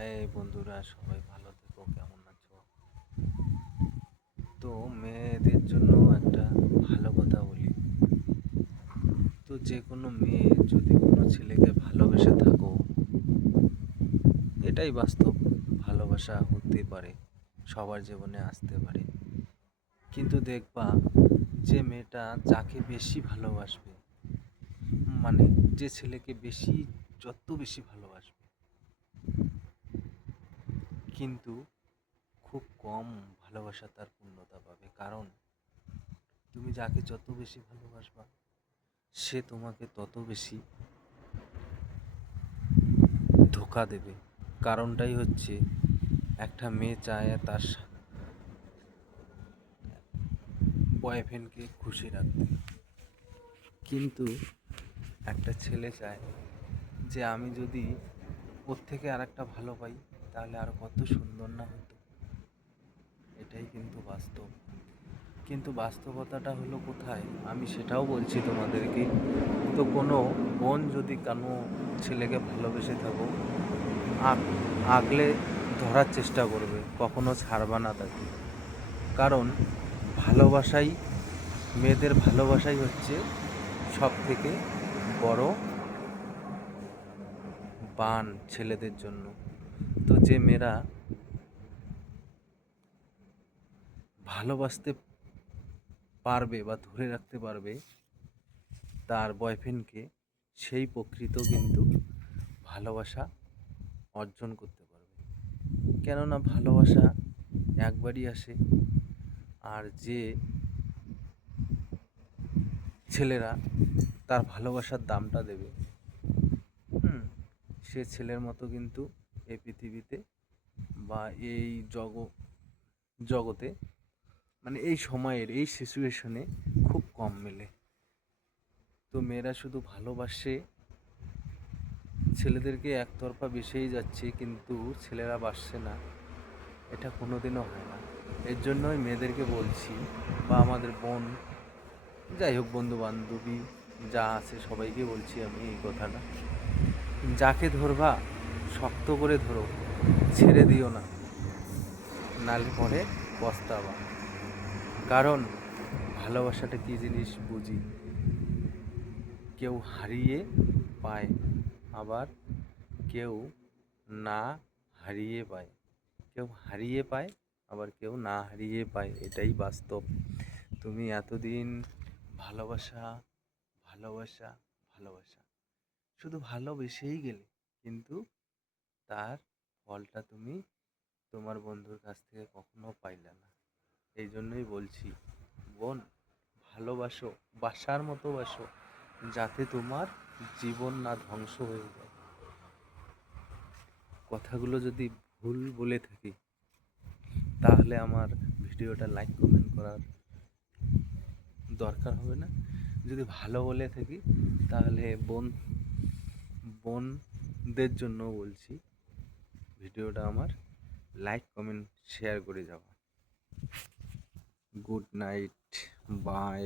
High বন্ধুরা, সবাই ভালো থেকো। কেমন আছো? তো মেয়েদের জন্য একটা ভালো কথা বলি। তো যে কোনো মেয়ে যদি কোনো ছেলেকে ভালোবেসে থাকো, এটাই বাস্তব। ভালোবাসা হতে পারে, সবার জীবনে আসতে পারে, কিন্তু দেখবা যে মেয়েটা যাকে বেশি ভালোবাসবে, মানে যে ছেলেকে যত বেশি ভালোবাসবে, কিন্তু খুব কম ভালোবাসা তার পূর্ণতা পাবে। কারণ তুমি যাকে যত বেশি ভালোবাসবা, সে তোমাকে তত বেশি ধোঁকা দেবে। কারণটাই হচ্ছে, একটা মেয়ে চায় তার বয়ফ্রেন্ডকে খুশি রাখতে, কিন্তু একটা ছেলে চায় যে আমি যদি ওর থেকে আর একটা ভালো পাই, তাহলে আর কত সুন্দর না হতো। এটাই কিন্তু বাস্তব। কিন্তু বাস্তবতাটা হলো কোথায়, আমি সেটাও বলছি তোমাদেরকে। তো কোনো বোন যদি কোনো ছেলেকে ভালোবেসে থাকো, আগলে ধরার চেষ্টা করবে, কখনো ছাড়বা না তাকে। কারণ ভালোবাসাই, মেয়েদের ভালোবাসাই হচ্ছে সব থেকে বড় বান ছেলেদের জন্য। তো যে মেয়েরা ভালোবাসতে পারবে বা ধরে রাখতে পারবে তার বয়ফ্রেন্ডকে, সেই প্রকৃত কিন্তু ভালোবাসা অর্জন করতে পারবে। কেননা ভালোবাসা একবারই আসে। আর যে ছেলেরা তার ভালোবাসার দামটা দেবে, সে ছেলের মতো কিন্তু এই পৃথিবীতে বা এই জগতে, মানে এই সময়ের এই সিচুয়েশনে খুব কম মেলে। তো মেয়েরা শুধু ভালোবাসে, ছেলেদেরকে একতরফা বেসেই যাচ্ছে, কিন্তু ছেলেরা বাসছে না, এটা কোনোদিনও হয় না। এর জন্যই মেয়েদেরকে বলছি, বা আমাদের বোন, যাই হোক, বন্ধু বান্ধবী যা আছে সবাইকে বলছি আমি এই কথাটা, যাকে ধরবা শক্ত করে ধরো, ছেড়ে দিও না, নালে পরে পস্তাবা। কারণ ভালোবাসাটা কী জিনিস বুঝি, কেউ হারিয়ে পায়, আবার কেউ না হারিয়ে পায়। কেউ হারিয়ে পায়, আবার কেউ না হারিয়ে পায়, এটাই বাস্তব। তুমি এতদিন ভালোবাসা ভালোবাসা ভালোবাসা শুধু ভালোবেসেই গেলে, কিন্তু তার ফলটা তুমি তোমার বন্ধুর কাছ থেকে কখনো পাইলে না। এই জন্যই বলছি, বোন, ভালোবাসো, বাসার মতো বাসো, যাতে তোমার জীবন না ধ্বংস হয়ে যায়। কথাগুলো যদি ভুল বলে থাকি, তাহলে আমার ভিডিওটা লাইক কমেন্ট করার দরকার হবে না। যদি ভালো বলে থাকি, তাহলে বোনদের জন্য বলছি, ভিডিওটা আমার লাইক কমেন্ট শেয়ার করে যাওয়া। Good night, by.